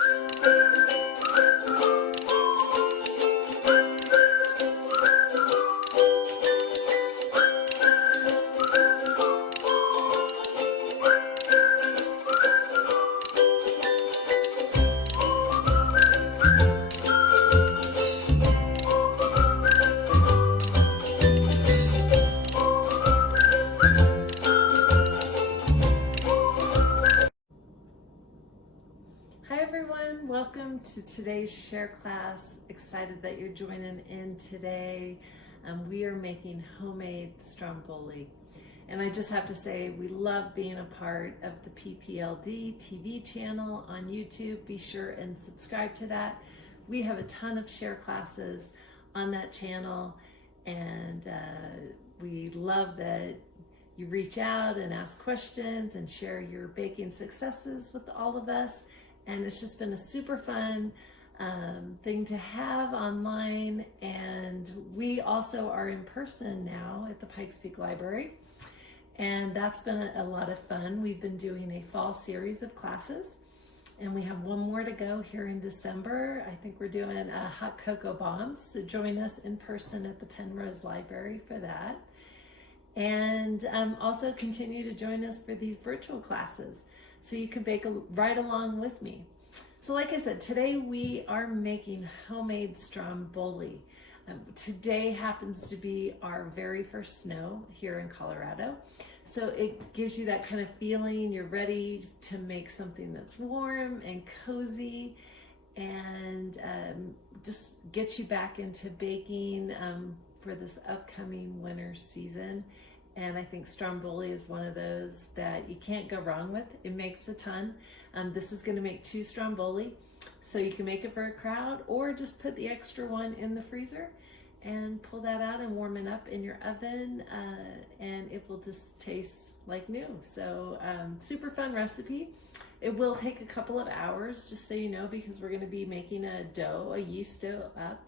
Hi everyone, welcome to today's share class. Excited that you're joining in today. We are making homemade Stromboli. And I just have to say, we love being a part of the PPLD TV channel on YouTube. Be sure and subscribe to that. We have a ton of share classes on that channel, and we love that you reach out and ask questions and share your baking successes with all of us. And it's just been a super fun thing to have online. And we also are in person now at the Pikes Peak Library. And that's been a lot of fun. We've been doing a fall series of classes, and we have one more to go here in December. I think we're doing hot cocoa bombs. So join us in person at the Penrose Library for that. And also continue to join us for these virtual classes, so you can bake right along with me. So like I said, today we are making homemade Stromboli. Today happens to be our very first snow here in Colorado. So it gives you that kind of feeling you're ready to make something that's warm and cozy, and just get you back into baking for this upcoming winter season. And I think Stromboli is one of those that you can't go wrong with. It makes a ton. This is gonna make 2 Stromboli, so you can make it for a crowd, or just put the extra one in the freezer and pull that out and warm it up in your oven, and it will just taste like new. So super fun recipe. It will take a couple of hours, just so you know, because we're gonna be making a dough, a yeast dough up.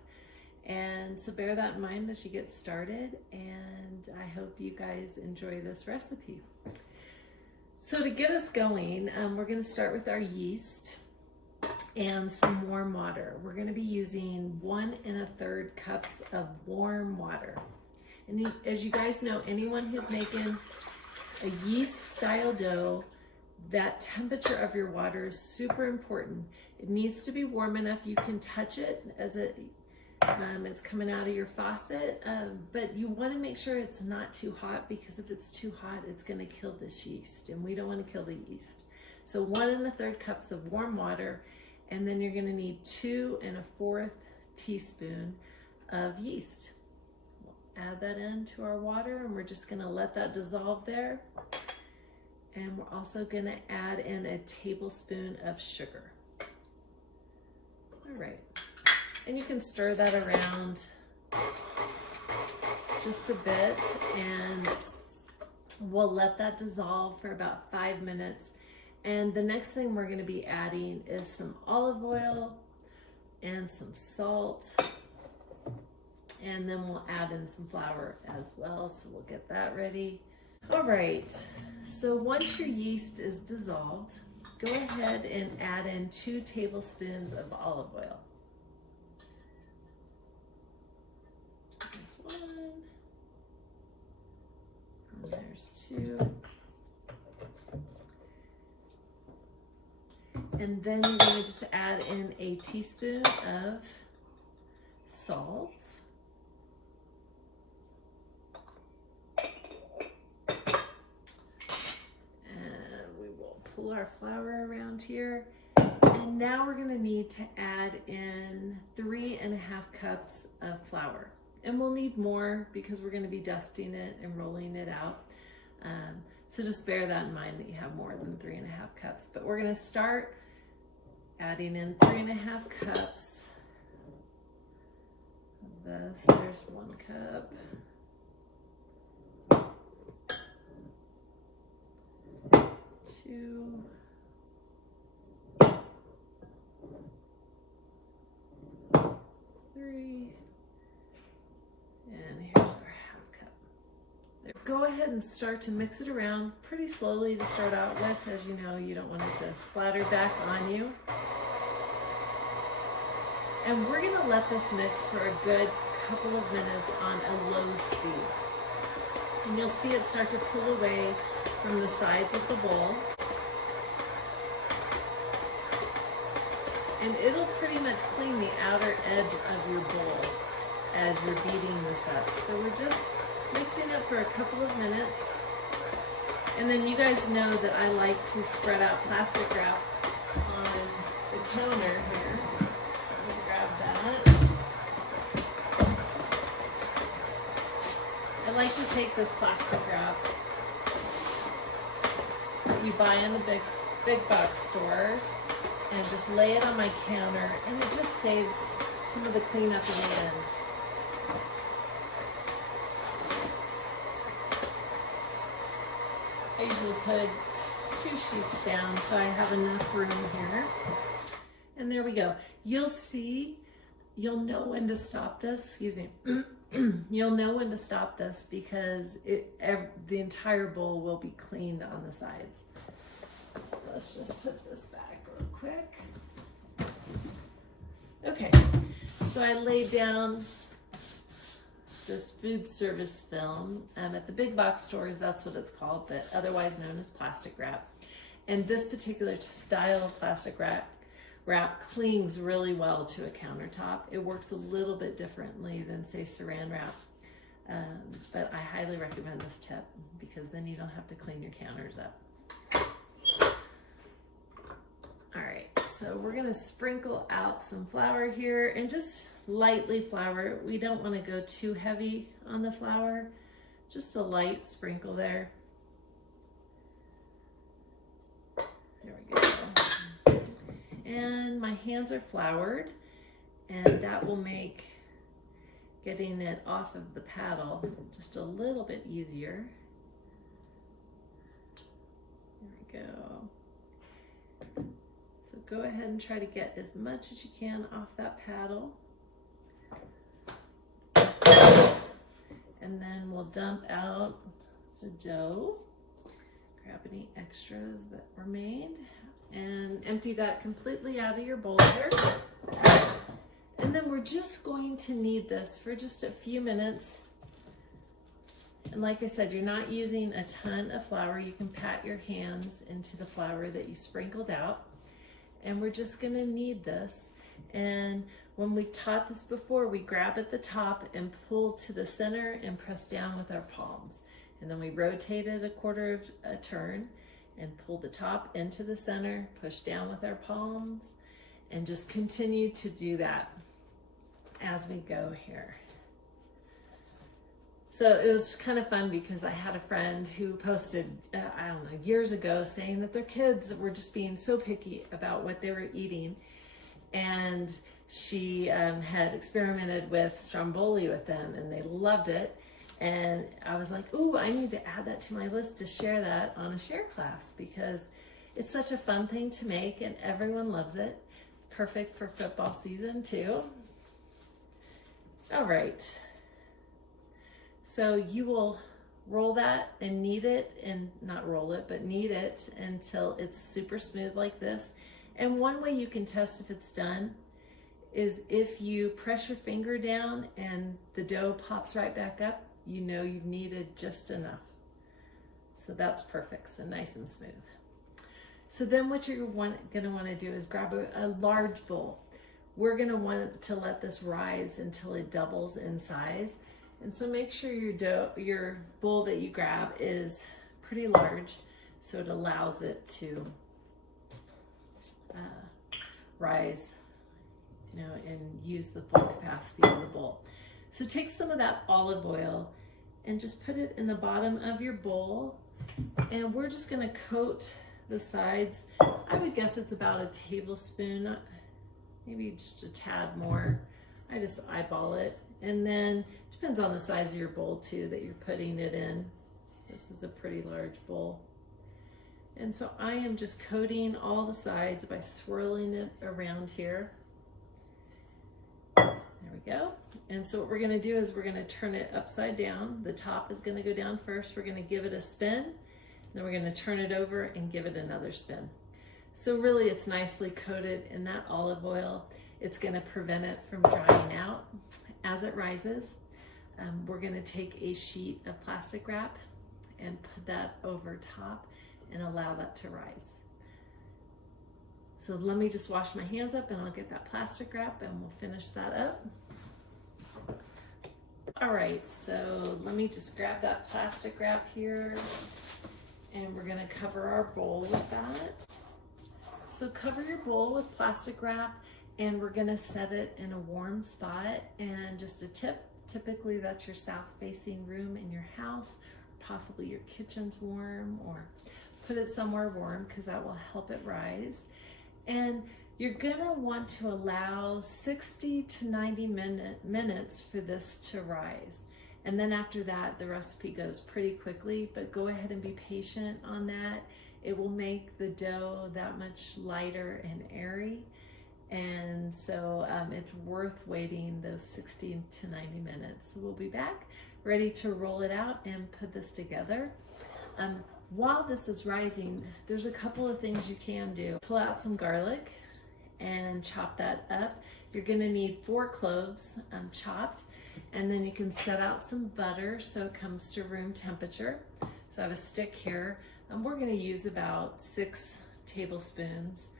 And so bear that in mind as you get started, and I hope you guys enjoy this recipe. So to get us going, we're going to start with our yeast and some warm water. We're going to be using 1 1/3 cups of warm water. And as you guys know, anyone who's making a yeast style dough, that temperature of your water is super important. It needs to be warm enough you can touch it as it's coming out of your faucet, but you want to make sure it's not too hot, because if it's too hot, it's going to kill this yeast, and we don't want to kill the yeast. So 1 1/3 cups of warm water, and then you're going to need 2 1/4 teaspoon of yeast. We'll add that into our water, and we're just going to let that dissolve there. And we're also going to add in a tablespoon of sugar. All right. And you can stir that around just a bit, and we'll let that dissolve for about 5 minutes. And the next thing we're going to be adding is some olive oil and some salt, and then we'll add in some flour as well. So we'll get that ready. All right, so once your yeast is dissolved, go ahead and add in 2 tablespoons of olive oil. There's 1, and there's 2. And then you're going to just add in a teaspoon of salt. And we will pull our flour around here. And now we're going to need to add in 3 1/2 cups of flour. And we'll need more because we're going to be dusting it and rolling it out. So just bear that in mind that you have more than 3 1/2 cups. But we're going to start adding in 3 1/2 cups of this. There's 1 cup. 2. 3. And here's our 1/2 cup. There. Go ahead and start to mix it around pretty slowly to start out with. As you know, you don't want it to splatter back on you. And we're gonna let this mix for a good couple of minutes on a low speed. And you'll see it start to pull away from the sides of the bowl. And it'll pretty much clean the outer edge of your bowl as you're beating this up. So we're just mixing it for a couple of minutes. And then you guys know that I like to spread out plastic wrap on the counter here. So I'm gonna grab that. I like to take this plastic wrap that you buy in the big box stores and just lay it on my counter, and it just saves some of the cleanup in the end. I usually put 2 sheets down so I have enough room here. And there we go. You'll see, you'll know when to stop this, excuse me. You'll know when to stop this because the entire bowl will be cleaned on the sides. So let's just put this back real quick. Okay, so I laid down this food service film. At the big box stores, that's what it's called, but otherwise known as plastic wrap. And this particular style of plastic wrap clings really well to a countertop. It works a little bit differently than, say, saran wrap, but I highly recommend this tip because then you don't have to clean your counters up. All right, so we're gonna sprinkle out some flour here and just lightly flour it. We don't wanna go too heavy on the flour, just a light sprinkle there. There we go. And my hands are floured, and that will make getting it off of the paddle just a little bit easier. There we go. So go ahead and try to get as much as you can off that paddle. And then we'll dump out the dough, grab any extras that were made, and empty that completely out of your bowl here. And then we're just going to knead this for just a few minutes. And like I said, you're not using a ton of flour. You can pat your hands into the flour that you sprinkled out. And we're just gonna knead this. And when we taught this before, we grab at the top and pull to the center and press down with our palms. And then we rotate it a quarter of a turn and pull the top into the center, push down with our palms, and just continue to do that as we go here. So it was kind of fun because I had a friend who posted, I don't know, years ago saying that their kids were just being so picky about what they were eating. And she had experimented with Stromboli with them and they loved it. And I was like, ooh, I need to add that to my list to share that on a share class because it's such a fun thing to make and everyone loves it. It's perfect for football season too. All right. So you will roll that and knead it, and not roll it, but knead it until it's super smooth like this. And one way you can test if it's done is if you press your finger down and the dough pops right back up, you know you've kneaded just enough. So that's perfect, so nice and smooth. So then what you're gonna wanna do is grab a large bowl. We're gonna want to let this rise until it doubles in size. And so make sure your bowl that you grab is pretty large so it allows it to rise, you know, and use the full capacity of the bowl. So take some of that olive oil and just put it in the bottom of your bowl. And we're just gonna coat the sides. I would guess it's about a tablespoon, maybe just a tad more. I just eyeball it. And then depends on the size of your bowl too that you're putting it in. This is a pretty large bowl. And so I am just coating all the sides by swirling it around here. There we go. And so what we're gonna do is we're gonna turn it upside down. The top is gonna go down first. We're gonna give it a spin. Then we're gonna turn it over and give it another spin. So really it's nicely coated in that olive oil. It's going to prevent it from drying out. As it rises, we're going to take a sheet of plastic wrap and put that over top and allow that to rise. So let me just wash my hands up and I'll get that plastic wrap and we'll finish that up. All right, so let me just grab that plastic wrap here and we're gonna cover our bowl with that. So cover your bowl with plastic wrap and we're gonna set it in a warm spot. And just a tip, typically that's your south facing room in your house, possibly your kitchen's warm, or put it somewhere warm because that will help it rise. And you're gonna want to allow 60 to 90 minutes for this to rise. And then after that, the recipe goes pretty quickly, but go ahead and be patient on that. It will make the dough that much lighter and airy. And so it's worth waiting those 60 to 90 minutes. So we'll be back ready to roll it out and put this together. While this is rising, there's a couple of things you can do. Pull out some garlic and chop that up. You're gonna need 4 cloves chopped, and then you can set out some butter so it comes to room temperature. So I have a stick here, and we're gonna use about 6 tablespoons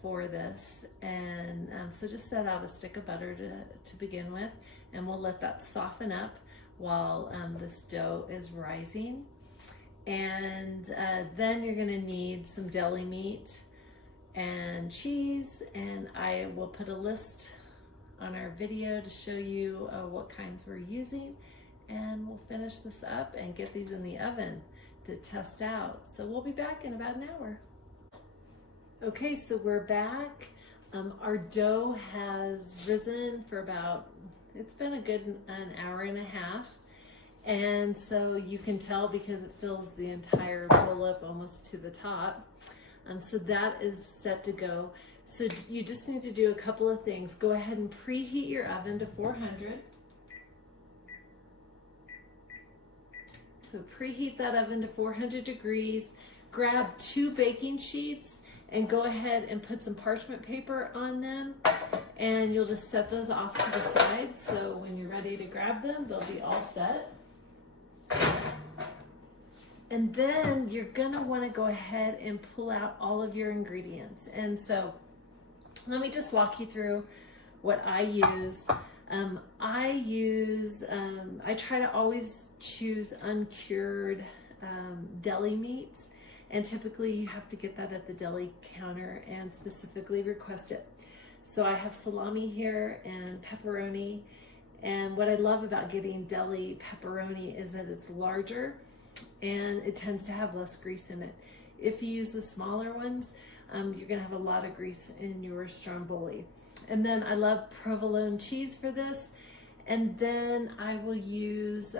for this. And so just set out a stick of butter to begin with, and we'll let that soften up while this dough is rising. And then you're gonna need some deli meat and cheese, and I will put a list on our video to show you what kinds we're using, and we'll finish this up and get these in the oven to test out. So we'll be back in about an hour. Okay, so we're back. Our dough has risen for about, it's been a good an hour and a half. And so you can tell because it fills the entire bowl up almost to the top. So that is set to go. So you just need to do a couple of things. Go ahead and preheat your oven to 400. So preheat that oven to 400 degrees. Grab 2 baking sheets and go ahead and put some parchment paper on them. And you'll just set those off to the side. So when you're ready to grab them, they'll be all set. And then you're gonna wanna go ahead and pull out all of your ingredients. And so let me just walk you through what I use. I try to always choose uncured deli meats. And typically you have to get that at the deli counter and specifically request it. So I have salami here and pepperoni. And what I love about getting deli pepperoni is that it's larger and it tends to have less grease in it. If you use the smaller ones, you're gonna have a lot of grease in your Stromboli. And then I love provolone cheese for this. And then I will use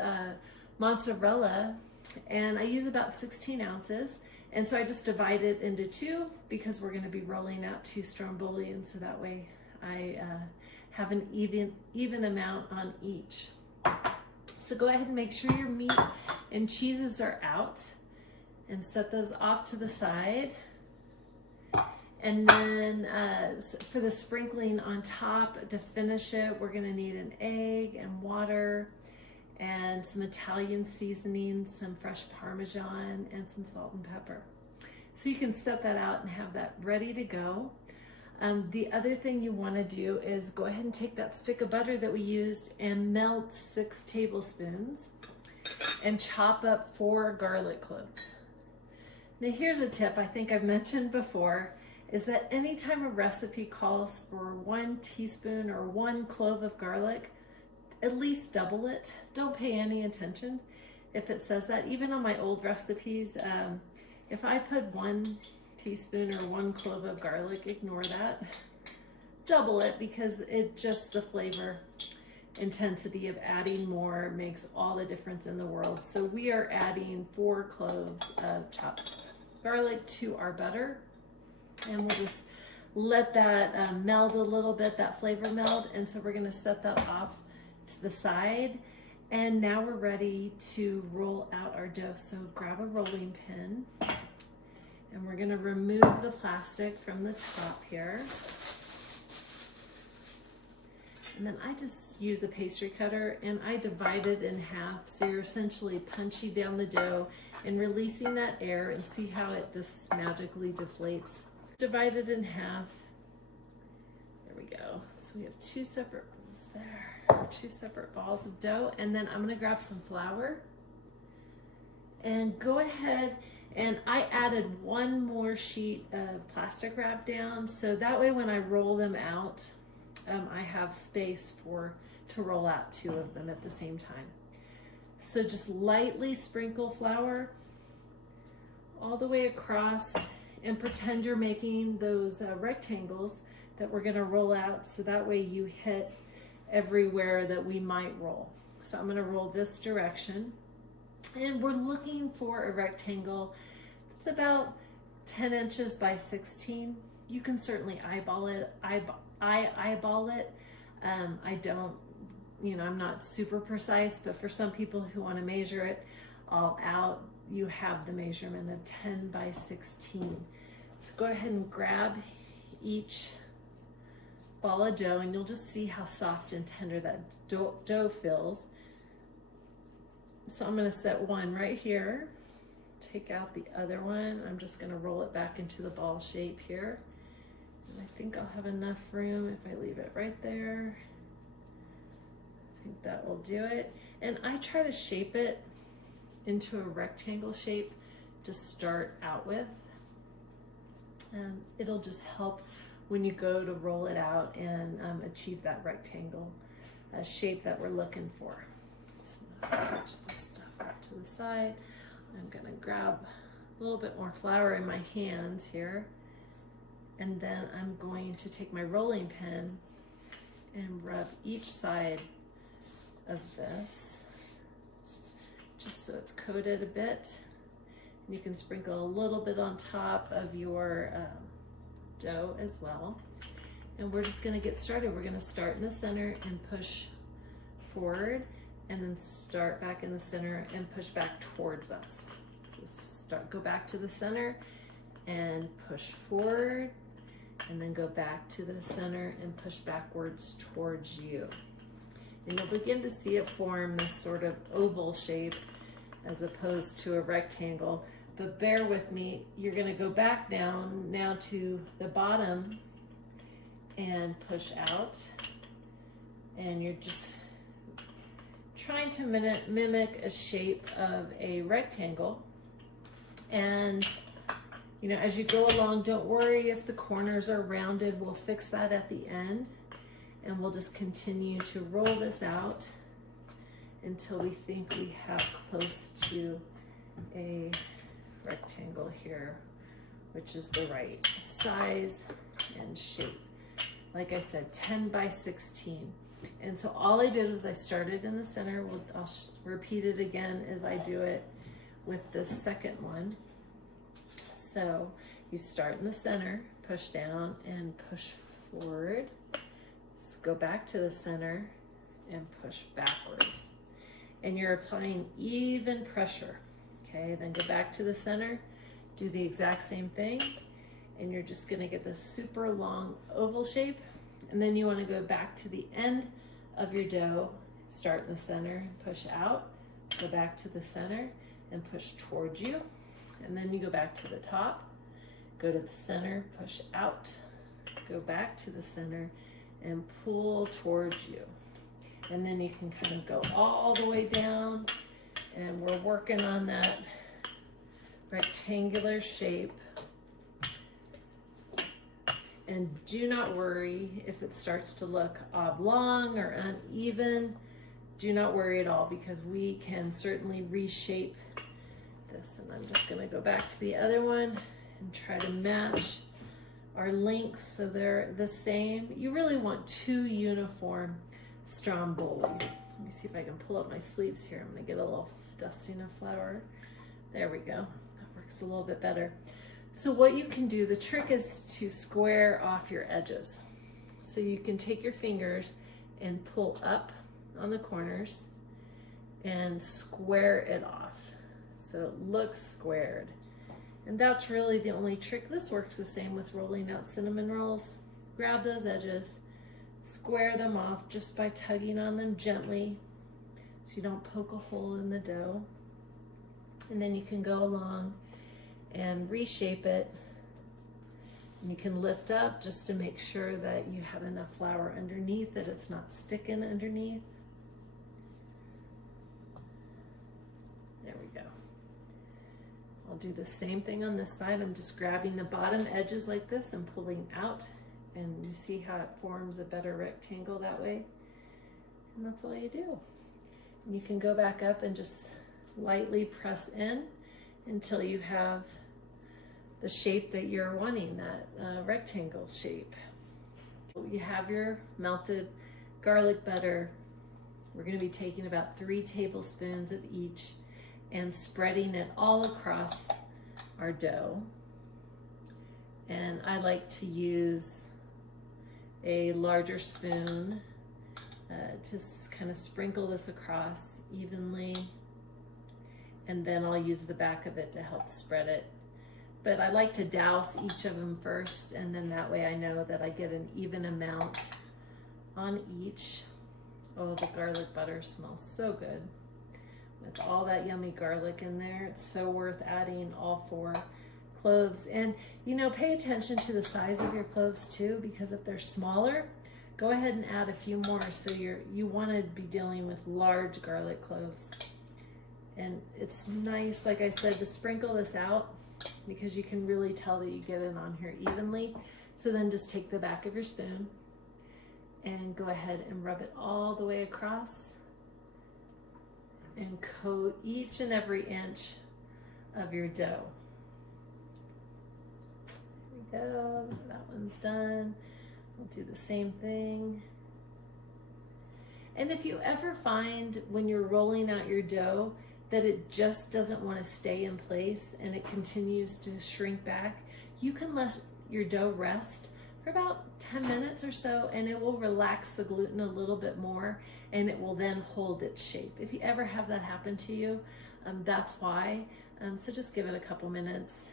mozzarella, and I use about 16 ounces. And so I just divide it into 2 because we're gonna be rolling out 2 Stromboli, and so that way I have an even amount on each. So go ahead and make sure your meat and cheeses are out and set those off to the side. And then for the sprinkling on top, to finish it, we're gonna need an egg and water and some Italian seasoning, some fresh Parmesan, and some salt and pepper. So you can set that out and have that ready to go. The other thing you want to do is go ahead and take that stick of butter that we used and melt 6 tablespoons and chop up 4 garlic cloves. Now here's a tip I think I've mentioned before, is that anytime a recipe calls for 1 teaspoon or 1 clove of garlic, at least double it. Don't pay any attention if it says that. Even on my old recipes, if I put 1 teaspoon or 1 clove of garlic, ignore that. Double it, because it just, the flavor intensity of adding more makes all the difference in the world. So we are adding 4 cloves of chopped garlic to our butter, and we'll just let that meld a little bit, that flavor meld. And so we're gonna set that off to the side. And now we're ready to roll out our dough. So grab a rolling pin, and we're gonna remove the plastic from the top here. And then I just use a pastry cutter and I divide it in half. So you're essentially punching down the dough and releasing that air, and see how it just magically deflates. Divide it in half. There we go. So we have two separate balls there, two separate balls of dough. And then I'm gonna grab some flour and go ahead, and I added one more sheet of plastic wrap down. So that way when I roll them out, I have space to roll out two of them at the same time. So just lightly sprinkle flour all the way across and pretend you're making those rectangles that we're gonna roll out, so that way you hit everywhere that we might roll. So I'm gonna roll this direction, and we're looking for a rectangle that's about 10 inches by 16. You can certainly eyeball it. I eyeball it. I don't, I'm not super precise, but for some people who want to measure it all out, you have the measurement of 10 by 16. So go ahead and grab each ball of dough, and you'll just see how soft and tender that dough feels. So I'm going to set one right here, take out the other one. I'm just going to roll it back into the ball shape here. And I think I'll have enough room if I leave it right there. I think that will do it. And I try to shape it into a rectangle shape to start out with. And it'll just help when you go to roll it out and achieve that rectangle shape that we're looking for. So I'm gonna scooch this stuff off to the side. I'm gonna grab a little bit more flour in my hands here. And then I'm going to take my rolling pin and rub each side of this, just so it's coated a bit. And you can sprinkle a little bit on top of your dough as well. And we're just gonna get started. We're gonna start in the center and push forward, and then start back in the center and push back towards us. So go back to the center and push forward, and then go back to the center and push backwards towards you. And you'll begin to see it form this sort of oval shape as opposed to a rectangle. But bear with me, you're gonna go back down now to the bottom and push out. And you're just trying to mimic a shape of a rectangle. And as you go along, don't worry if the corners are rounded. We'll fix that at the end. And we'll just continue to roll this out until we think we have close to a rectangle here, which is the right size and shape. Like I said, 10 by 16. And so all I did was I started in the center. I'll repeat it again as I do it with the second one. So you start in the center, push down and push forward. So go back to the center and push backwards. And you're applying even pressure. Okay, then go back to the center, do the exact same thing, and you're just gonna get this super long oval shape. And then you wanna go back to the end of your dough, start in the center, push out, go back to the center and push towards you. And then you go back to the top, go to the center, push out, go back to the center and pull towards you. And then you can kind of go all the way down, and we're working on that rectangular shape. And do not worry if it starts to look oblong or uneven. Do not worry at all, because we can certainly reshape this. And I'm just gonna go back to the other one and try to match our lengths so they're the same. You really want two uniform Stromboli. Let me see if I can pull up my sleeves here. I'm gonna get a little dusting of flour. There we go. That works a little bit better. So what you can do, the trick is to square off your edges. So you can take your fingers and pull up on the corners and square it off so it looks squared. And that's really the only trick. This works the same with rolling out cinnamon rolls. Grab those edges, square them off just by tugging on them gently so you don't poke a hole in the dough. And then you can go along and reshape it. And you can lift up just to make sure that you have enough flour underneath, that it's not sticking underneath. There we go. I'll do the same thing on this side. I'm just grabbing the bottom edges like this and pulling out, and you see how it forms a better rectangle that way. And that's all you do. And you can go back up and just lightly press in until you have the shape that you're wanting, that rectangle shape. You have your melted garlic butter. We're going to be taking about 3 tablespoons of each and spreading it all across our dough. And I like to use a larger spoon to kind of sprinkle this across evenly, and then I'll use the back of it to help spread it. But I like to douse each of them first, and then that way I know that I get an even amount on each. Oh, the garlic butter smells so good. With all that yummy garlic in there, it's so worth adding all 4 cloves. And you know, pay attention to the size of your cloves too, because if they're smaller, go ahead and add a few more. So you want to be dealing with large garlic cloves. And it's nice, like I said, to sprinkle this out because you can really tell that you get it on here evenly. So then just take the back of your spoon and go ahead and rub it all the way across and coat each and every inch of your dough. There we go, that one's done. We'll do the same thing. And if you ever find when you're rolling out your dough that it just doesn't want to stay in place and it continues to shrink back, you can let your dough rest for about 10 minutes or so, and it will relax the gluten a little bit more, and it will then hold its shape. If you ever have that happen to you, that's why. So just give it a couple minutes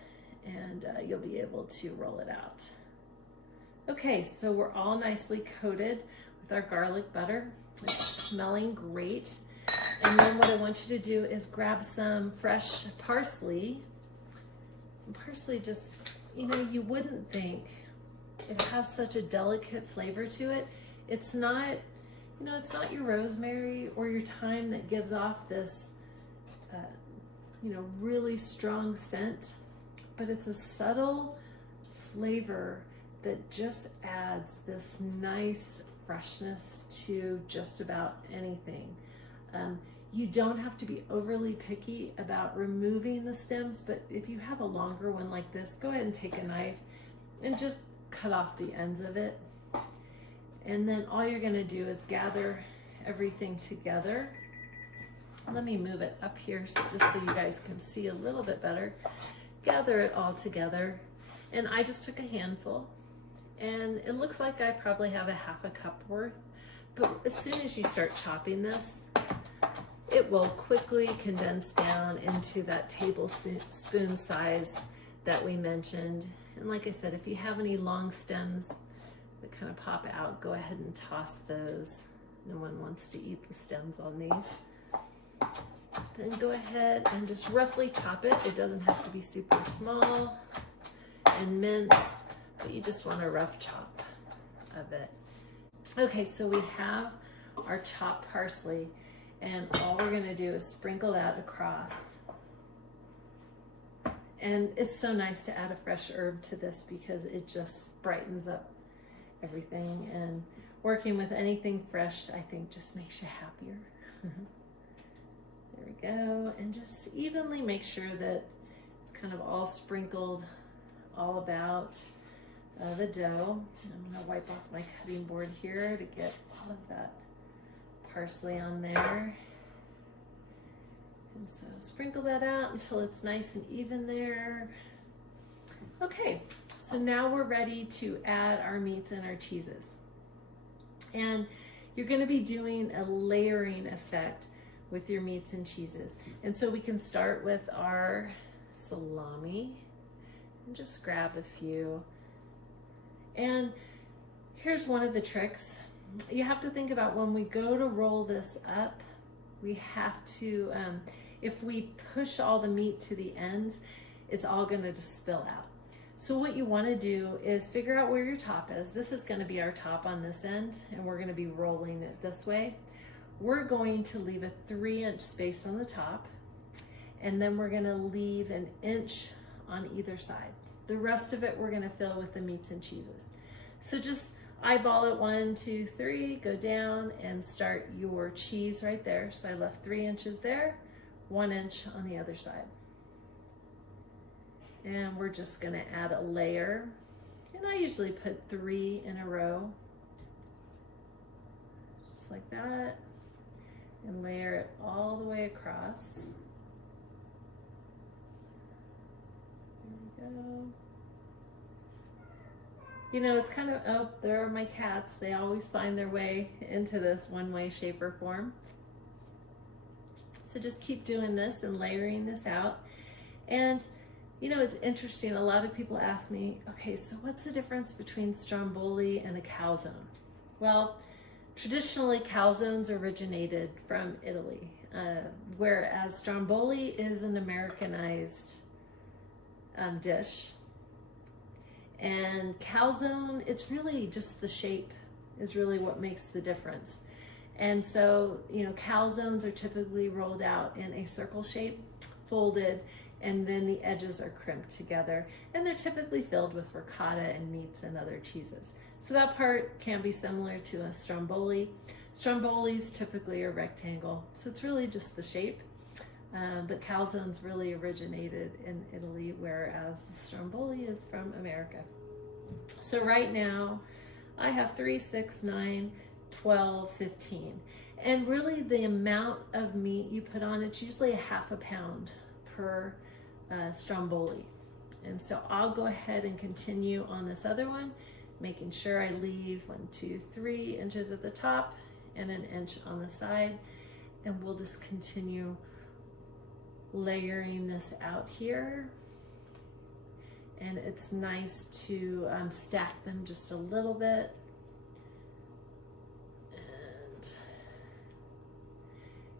and you'll be able to roll it out. Okay, so we're all nicely coated with our garlic butter. It's smelling great. And then what I want you to do is grab some fresh parsley. And parsley just, you know, you wouldn't think it has such a delicate flavor to it. It's not, you know, it's not your rosemary or your thyme that gives off this, you know, really strong scent, but it's a subtle flavor that just adds this nice freshness to just about anything. You don't have to be overly picky about removing the stems, but if you have a longer one like this, go ahead and take a knife and just cut off the ends of it. And then all you're gonna do is gather everything together. Let me move it up here just so you guys can see a little bit better. Gather it all together. And I just took a handful, and it looks like I probably have a half a cup worth, but as soon as you start chopping this, it will quickly condense down into that tablespoon size that we mentioned. And like I said, if you have any long stems that kind of pop out, go ahead and toss those. No one wants to eat the stems on these. Then go ahead and just roughly chop it. It doesn't have to be super small and minced, but you just want a rough chop of it. Okay, so we have our chopped parsley, and all we're gonna do is sprinkle that across. And it's so nice to add a fresh herb to this because it just brightens up everything, and working with anything fresh, I think, just makes you happier. There we go, and just evenly make sure that it's kind of all sprinkled all about the dough. I'm gonna wipe off my cutting board here to get all of that parsley on there. And so sprinkle that out until it's nice and even there. Okay, so now we're ready to add our meats and our cheeses. And you're gonna be doing a layering effect with your meats and cheeses. And so we can start with our salami and just grab a few. And here's one of the tricks. you have to think about when we go to roll this up, we have to, if we push all the meat to the ends, it's all going to just spill out. So what you want to do is figure out where your top is. This is going to be our top on this end, and we're going to be rolling it this way. We're going to leave a 3-inch space on the top, and then we're going to leave an inch on either side. The rest of it we're going to fill with the meats and cheeses. So just eyeball it, 1, 2, 3, go down and start your cheese right there. So I left 3 inches there, 1 inch on the other side. And we're just going to add a layer. And I usually put 3 in a row, just like that, and layer it all the way across. There we go. You know, it's kind of, oh, there are my cats. They always find their way into this one way, shape, or form. So just keep doing this and layering this out. And you know, it's interesting. A lot of people ask me, okay, so what's the difference between Stromboli and a calzone? Well, traditionally calzones originated from Italy, whereas Stromboli is an Americanized dish. And calzone, it's really just the shape is really what makes the difference. And so, you know, calzones are typically rolled out in a circle shape, folded, and then the edges are crimped together, and they're typically filled with ricotta and meats and other cheeses. So that part can be similar to a Stromboli. Strombolis typically are rectangle, so it's really just the shape. But calzones really originated in Italy, whereas the Stromboli is from America. So right now, I have 3, 6, 9, 12, 15. And really the amount of meat you put on, it's usually a ½ pound per Stromboli. And so I'll go ahead and continue on this other one, making sure I leave 1, 2, 3 inches at the top and an inch on the side. And we'll just continue layering this out here. And it's nice to stack them just a little bit.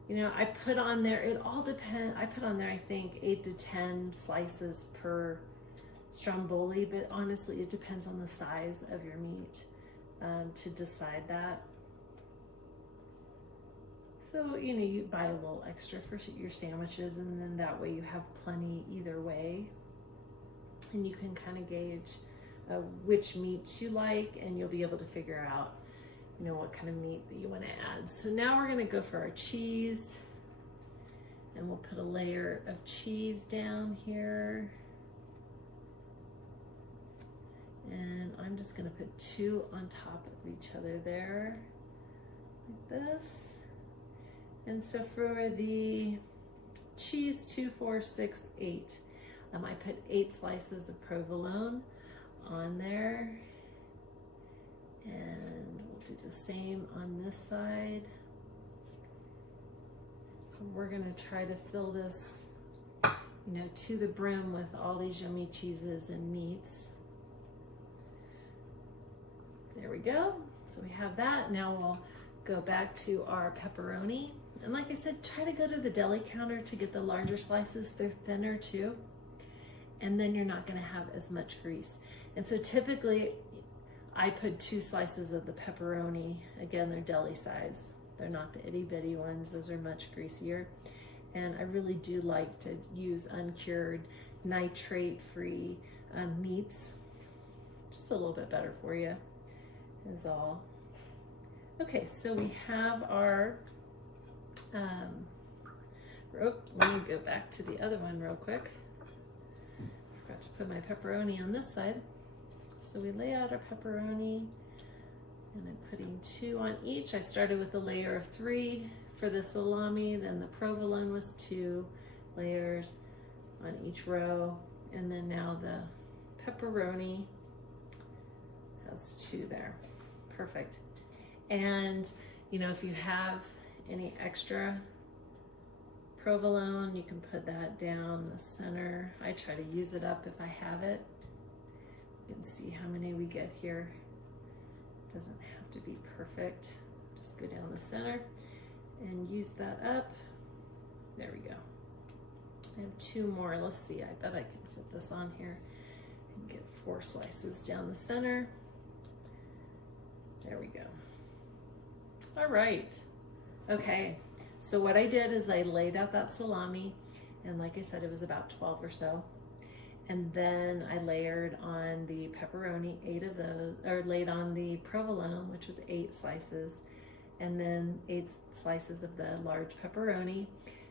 You know, I put on there, it all depends, I put on there, I think, 8 to 10 slices per Stromboli, but honestly, it depends on the size of your meat to decide that. So, you know, you buy a little extra for your sandwiches, and then that way you have plenty either way. And you can kind of gauge which meats you like, and you'll be able to figure out, you know, what kind of meat that you want to add. So now we're going to go for our cheese, and we'll put a layer of cheese down here. And I'm just going to put 2 on top of each other there, like this. And so for the cheese, 2, 4, 6, 8, I put 8 slices of provolone on there. And we'll do the same on this side. And we're going to try to fill this, you know, to the brim with all these yummy cheeses and meats. There we go. So we have that. Now we'll go back to our pepperoni. And like I said, try to go to the deli counter to get the larger slices. They're thinner too. And then you're not going to have as much grease. And so typically I put 2 slices of the pepperoni. Again, they're deli size. They're not the itty bitty ones. Those are much greasier. And I really do like to use uncured, nitrate-free meats. Just a little bit better for you is all. Okay, so we have our, let me go back to the other one real quick. Forgot to put my pepperoni on this side. So we lay out our pepperoni, and I'm putting 2 on each. I started with a layer of 3 for the salami, then the provolone was 2 layers on each row, and then now the pepperoni has 2 there. Perfect. And you know, if you have any extra provolone, you can put that down the center. I try to use it up if I have it. You can see how many we get here. Doesn't have to be perfect. Just go down the center and use that up. There we go. I have 2 more. Let's see, I bet I can fit this on here and get 4 slices down the center. There we go. All right. Okay, so what I did is I laid out that salami, and like I said, it was about 12 or so. And then I layered on the pepperoni, 8 of those, or laid on the provolone, which was 8 slices, and then 8 slices of the large pepperoni.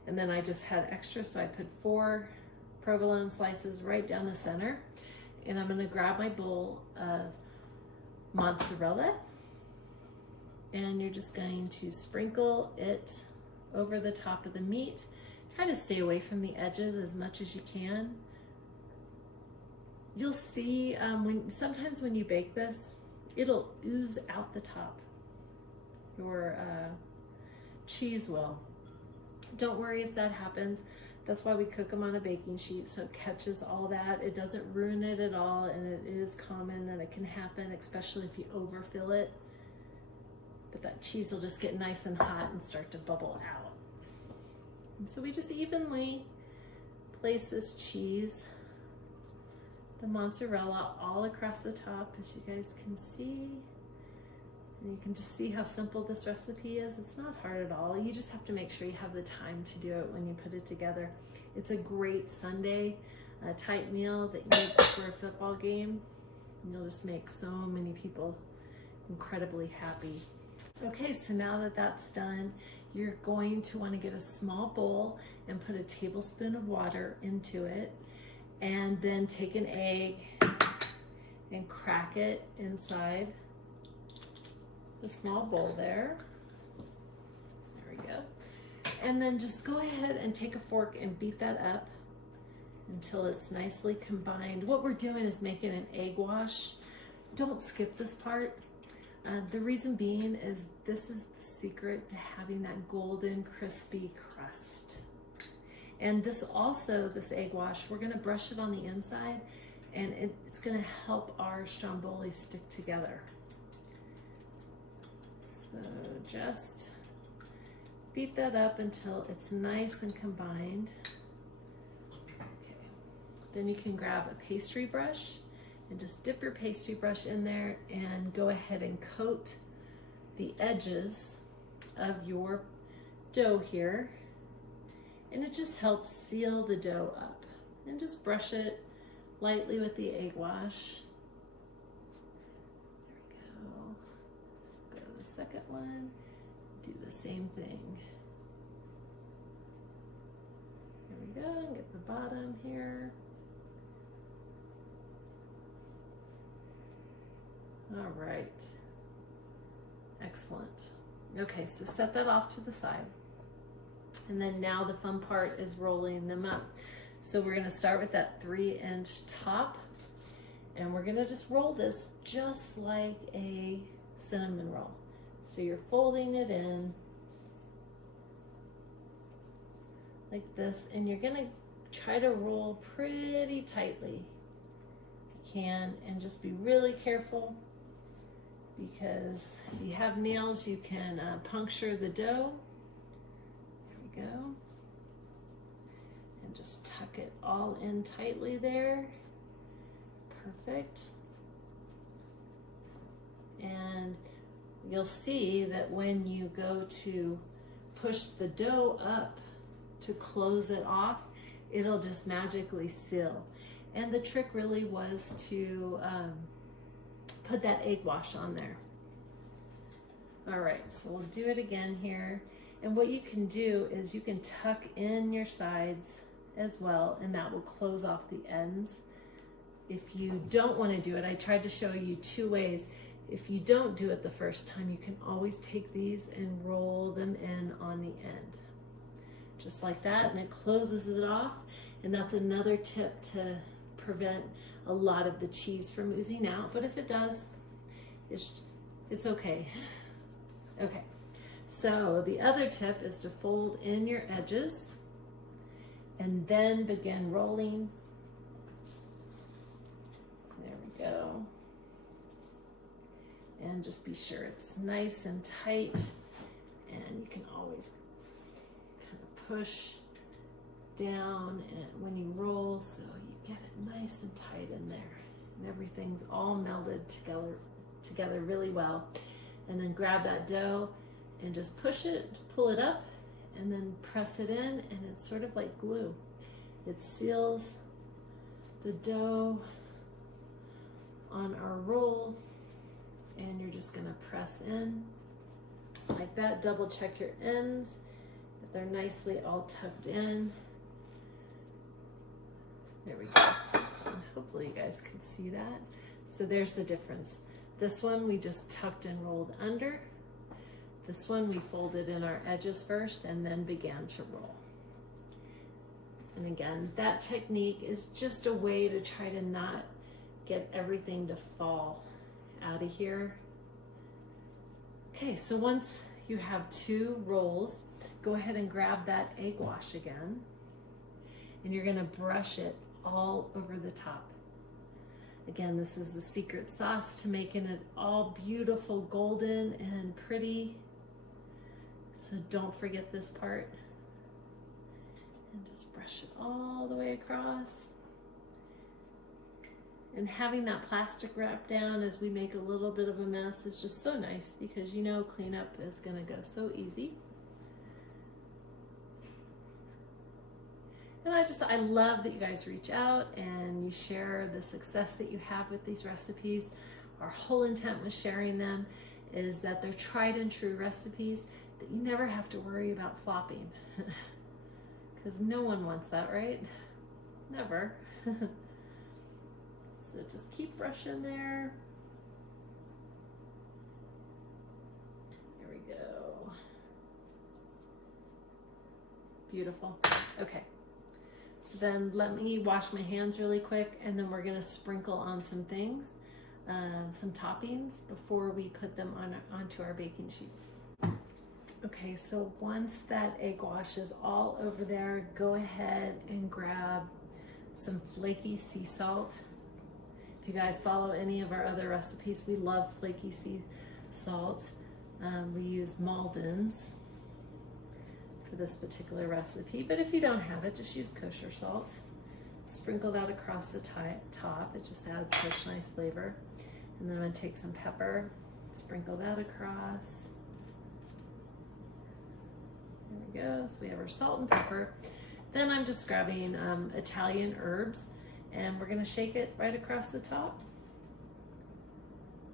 And then I just had extra, so I put 4 provolone slices right down the center. And I'm gonna grab my bowl of mozzarella, and you're just going to sprinkle it over the top of the meat. Try to stay away from the edges as much as you can. You'll see sometimes when you bake this, it'll ooze out the top. Your cheese will. Don't worry if that happens. That's why we cook them on a baking sheet, so it catches all that. It doesn't ruin it at all, and it is common that it can happen, especially if you overfill it. But that cheese will just get nice and hot and start to bubble out. And so we just evenly place this cheese, the mozzarella, all across the top, as you guys can see. And you can just see how simple this recipe is. It's not hard at all. You just have to make sure you have the time to do it when you put it together. It's a great Sunday type meal that you make for a football game. And you'll just make so many people incredibly happy. Okay, so now that that's done, you're going to want to get a small bowl and put a tablespoon of water into it, and then take an egg and crack it inside the small bowl there. There we go. And then just go ahead and take a fork and beat that up until it's nicely combined. What we're doing is making an egg wash. Don't skip this part. The reason being is this is the secret to having that golden, crispy crust. And this egg wash, we're gonna brush it on the inside, and it's gonna help our stromboli stick together. So just beat that up until it's nice and combined. Okay. Then you can grab a pastry brush and just dip your pastry brush in there and go ahead and coat the edges of your dough here. And it just helps seal the dough up. And just brush it lightly with the egg wash. There we go. Go to the second one, do the same thing. Here we go, and get the bottom here. All right, excellent. Okay, so set that off to the side. And then now the fun part is rolling them up. So we're gonna start with that 3-inch top, and we're gonna just roll this just like a cinnamon roll. So you're folding it in like this, and you're gonna try to roll pretty tightly if you can, and just be really careful, because if you have nails, you can puncture the dough. There we go. And just tuck it all in tightly there. Perfect. And you'll see that when you go to push the dough up to close it off, it'll just magically seal. And the trick really was to put that egg wash on there. All right, so we'll do it again here. And what you can do is you can tuck in your sides as well, and that will close off the ends. If you don't want to do it, I tried to show you 2 ways. If you don't do it the first time, you can always take these and roll them in on the end. Just like that, and it closes it off. And that's another tip to prevent a lot of the cheese from oozing out, but if it does, it's okay. Okay, so the other tip is to fold in your edges and then begin rolling. There we go. And and just be sure it's nice and tight, and you can always kind of push down and when you roll, so you get it nice and tight in there, and everything's all melded together really well. And then grab that dough and just push it, pull it up, and then press it in, and it's sort of like glue. It seals the dough on our roll, and you're just gonna press in like that. Double check your ends, that they're nicely all tucked in. There we go. And hopefully you guys can see that. So there's the difference. This one we just tucked and rolled under. This one we folded in our edges first and then began to roll. And again, that technique is just a way to try to not get everything to fall out of here. Okay, so once you have 2 rolls, go ahead and grab that egg wash again, and you're gonna brush it all over the top. Again, this is the secret sauce to making it all beautiful, golden and pretty. So don't forget this part. And just brush it all the way across. And having that plastic wrap down as we make a little bit of a mess is just so nice, because you know cleanup is gonna go so easy. And I love that you guys reach out and you share the success that you have with these recipes. Our whole intent with sharing them is that they're tried and true recipes that you never have to worry about flopping. Because no one wants that, right? Never. So just keep brushing there. There we go. Beautiful. Okay. So then let me wash my hands really quick, and then we're gonna sprinkle on some things, some toppings before we put them onto our baking sheets. Okay, so once that egg wash is all over there, go ahead and grab some flaky sea salt. If you guys follow any of our other recipes, we love flaky sea salt. We use Malden's for this particular recipe, but if you don't have it, just use kosher salt. Sprinkle that across the top. It just adds such nice flavor. And then I'm gonna take some pepper, sprinkle that across. There we go. So we have our salt and pepper. Then I'm just grabbing Italian herbs, and we're gonna shake it right across the top.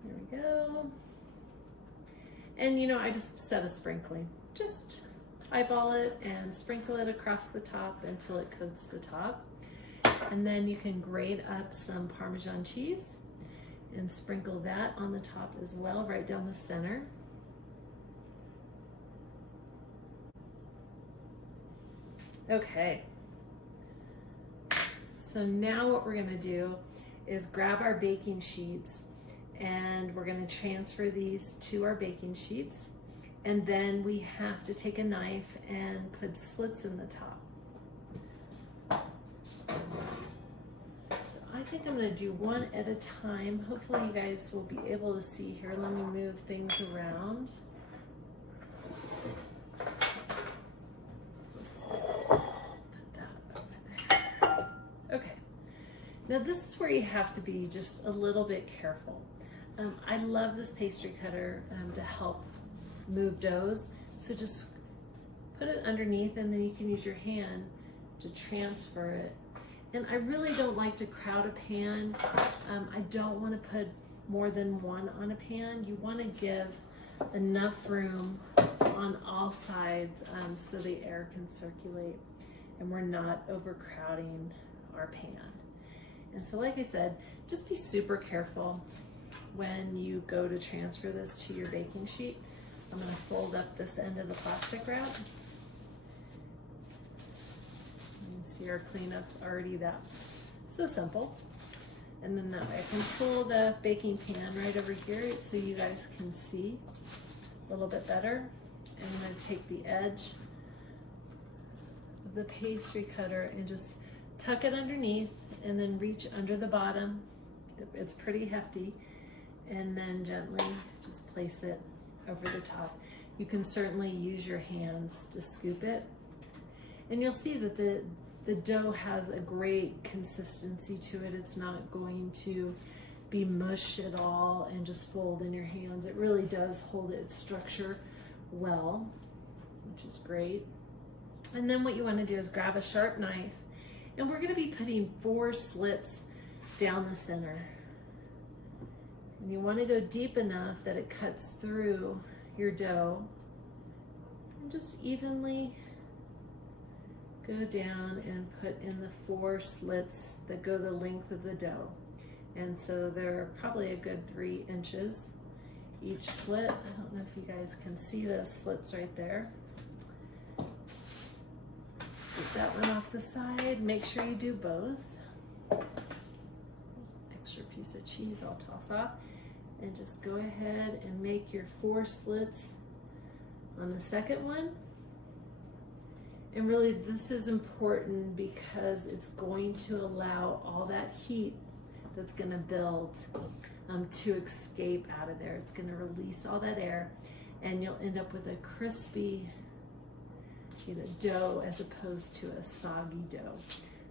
There we go. And you know, I just set a sprinkling. Just eyeball it and sprinkle it across the top until it coats the top. And then you can grate up some Parmesan cheese and sprinkle that on the top as well, right down the center. Okay. So now what we're gonna do is grab our baking sheets, and we're gonna transfer these to our baking sheets. And then we have to take a knife and put slits in the top. So I think I'm gonna do one at a time. Hopefully you guys will be able to see here. Let me move things around. Let's see. Put that over there. Okay. Now this is where you have to be just a little bit careful. I love this pastry cutter to help move doughs. So just put it underneath, and then you can use your hand to transfer it. And I really don't like to crowd a pan. I don't want to put more than one on a pan. You want to give enough room on all sides so the air can circulate and we're not overcrowding our pan. And so like I said, just be super careful when you go to transfer this to your baking sheet. I'm going to fold up this end of the plastic wrap. You can see our cleanup's already that so simple. And then I can pull the baking pan right over here so you guys can see a little bit better. And I'm going to take the edge of the pastry cutter and just tuck it underneath, and then reach under the bottom. It's pretty hefty. and then gently just place it over the top. You can certainly use your hands to scoop it. And you'll see that the dough has a great consistency to it. It's not going to be mush at all and just fold in your hands. It really does hold its structure well, which is great. And then what you want to do is grab a sharp knife, and we're going to be putting 4 slits down the center. And you want to go deep enough that it cuts through your dough, and just evenly go down and put in the 4 slits that go the length of the dough. And so they're probably a good 3 inches each slit. I don't know if you guys can see those slits right there. Scoop that one off the side. Make sure you do both. There's an extra piece of cheese I'll toss off. And just go ahead and make your 4 slits on the second one. And really this is important because it's going to allow all that heat that's going to build to escape out of there. It's going to release all that air, and you'll end up with a crispy dough as opposed to a soggy dough.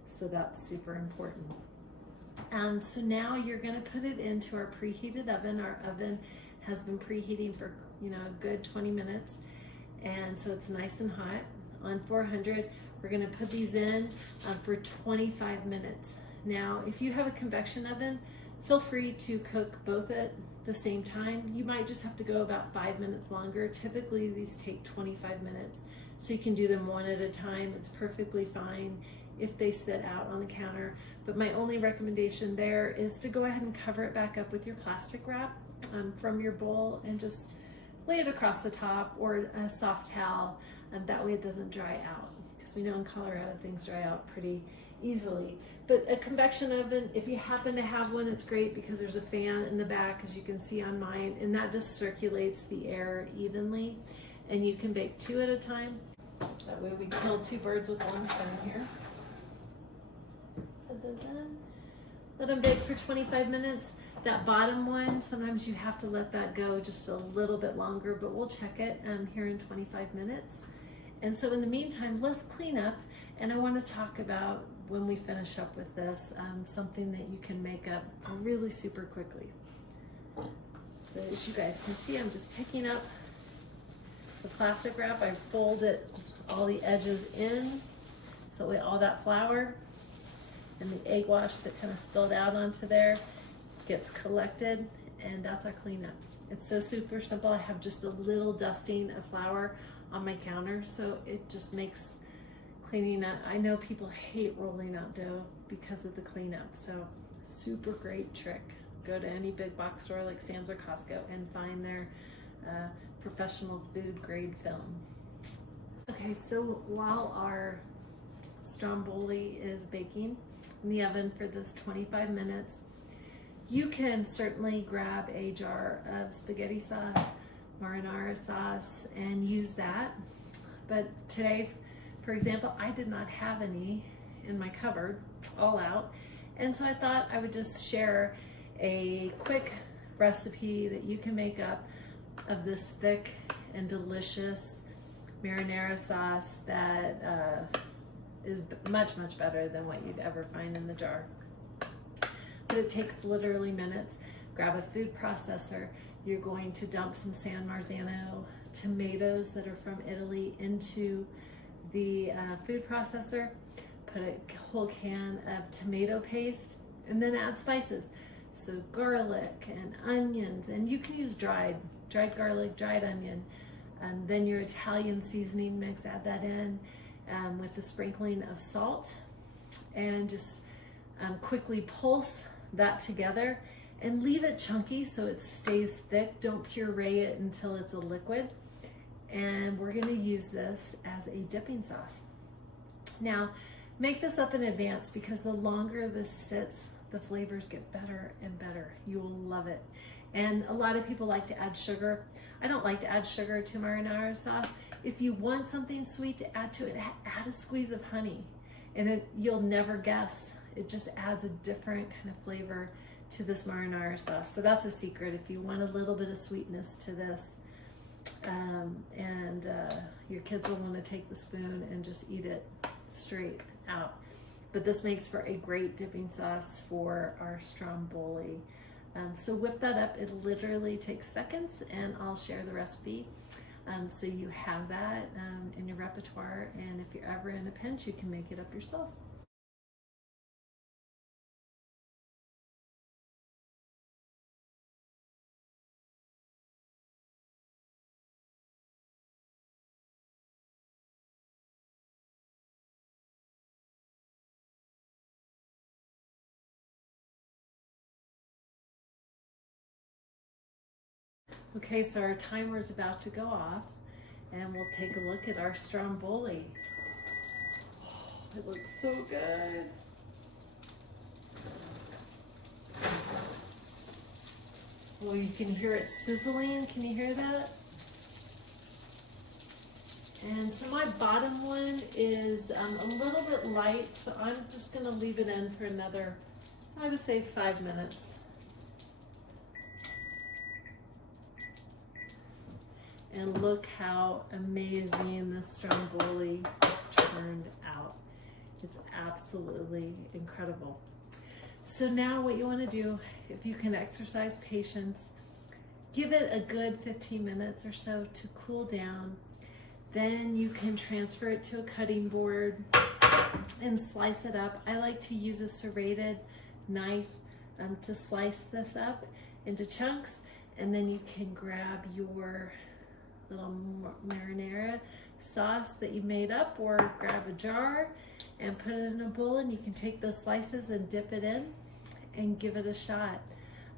So that's super important. So now you're going to put it into our preheated oven. Our oven has been preheating for a good 20 minutes, and so it's nice and hot. On 400, we're going to put these in for 25 minutes. Now, if you have a convection oven, feel free to cook both at the same time. You might just have to go about 5 minutes longer. Typically, these take 25 minutes, so you can do them one at a time. It's perfectly fine if they sit out on the counter. But my only recommendation there is to go ahead and cover it back up with your plastic wrap from your bowl, and just lay it across the top, or a soft towel, and that way it doesn't dry out, because we know in Colorado things dry out pretty easily. But a convection oven, if you happen to have one, it's great because there's a fan in the back, as you can see on mine, and that just circulates the air evenly, and you can bake 2 at a time. That way we kill 2 birds with 1 stone here. Put those in. Let them bake for 25 minutes. That bottom one, sometimes you have to let that go just a little bit longer, but we'll check it here in 25 minutes. And so in the meantime, let's clean up. And I want to talk about, when we finish up with this, something that you can make up really super quickly. So as you guys can see, I'm just picking up the plastic wrap. I folded all the edges in, so that way all that flour and the egg wash that kind of spilled out onto there gets collected, and that's our cleanup. It's so super simple. I have just a little dusting of flour on my counter, so it just makes cleaning up. I know people hate rolling out dough because of the cleanup, so super great trick. Go to any big box store like Sam's or Costco and find their professional food grade film. Okay, so while our Stromboli is baking in the oven for this 25 minutes, you can certainly grab a jar of spaghetti sauce, marinara sauce, and use that. But today, for example, I did not have any in my cupboard, all out. And so I thought I would just share a quick recipe that you can make up of this thick and delicious marinara sauce that is much, much better than what you'd ever find in the jar. But it takes literally minutes. Grab a food processor. You're going to dump some San Marzano tomatoes that are from Italy into the food processor. Put a whole can of tomato paste, and then add spices. So garlic and onions, and you can use dried garlic, dried onion. Then your Italian seasoning mix, add that in with a sprinkling of salt, and just quickly pulse that together and leave it chunky so it stays thick. Don't puree it until it's a liquid. And we're going to use this as a dipping sauce. Now, make this up in advance, because the longer this sits, the flavors get better and better. You will love it. And a lot of people like to add sugar. I don't like to add sugar to marinara sauce. If you want something sweet to add to it, add a squeeze of honey, and you'll never guess. It just adds a different kind of flavor to this marinara sauce. So that's a secret if you want a little bit of sweetness to this. Your kids will want to take the spoon and just eat it straight out. But this makes for a great dipping sauce for our Stromboli. So whip that up. It literally takes seconds, and I'll share the recipe. So you have that in your repertoire, and if you're ever in a pinch, you can make it up yourself. Okay, so our timer is about to go off, and we'll take a look at our Stromboli. Oh, it looks so good. Well, you can hear it sizzling. Can you hear that? And so my bottom one is a little bit light, so I'm just going to leave it in for another, I would say, 5 minutes. And look how amazing this Stromboli turned out. It's absolutely incredible. So now what you want to do, if you can exercise patience, give it a good 15 minutes or so to cool down. Then you can transfer it to a cutting board and slice it up. I like to use a serrated knife to slice this up into chunks, and then you can grab your little marinara sauce that you made up, or grab a jar and put it in a bowl, and you can take those slices and dip it in and give it a shot.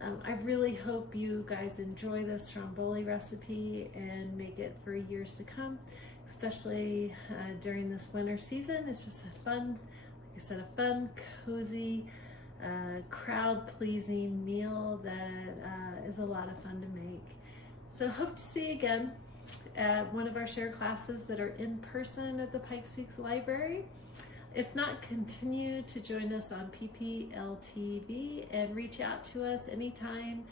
I really hope you guys enjoy this Stromboli recipe and make it for years to come, especially during this winter season. It's just a fun, like I said, a fun, cozy, crowd-pleasing meal that is a lot of fun to make. So hope to see you again at one of our share classes that are in person at the Pikes Peak Library. If not, continue to join us on PPLTV and reach out to us anytime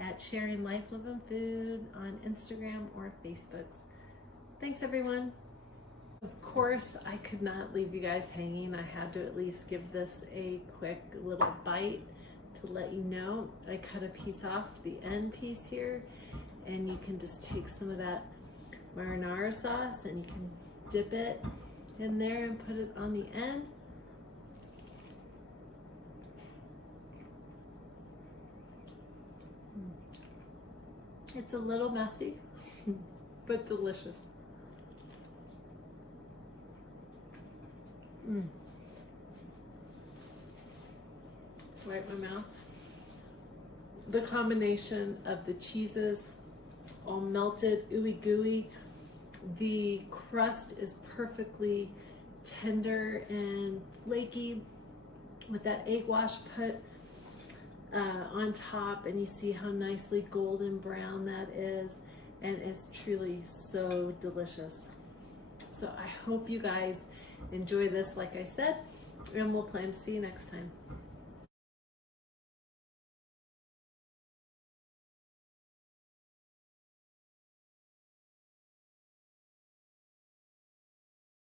at Sharing Life, Living Food on Instagram or Facebook. Thanks, everyone. Of course, I could not leave you guys hanging. I had to at least give this a quick little bite to let you know. I cut a piece off the end piece here, and you can just take some of that marinara sauce and you can dip it in there and put it on the end. It's a little messy, but delicious. Wipe my mouth. The combination of the cheeses, all melted, ooey gooey. The crust is perfectly tender and flaky with that egg wash put on top, and you see how nicely golden brown that is, and it's truly so delicious. So I hope you guys enjoy this, like I said, and we'll plan to see you next time.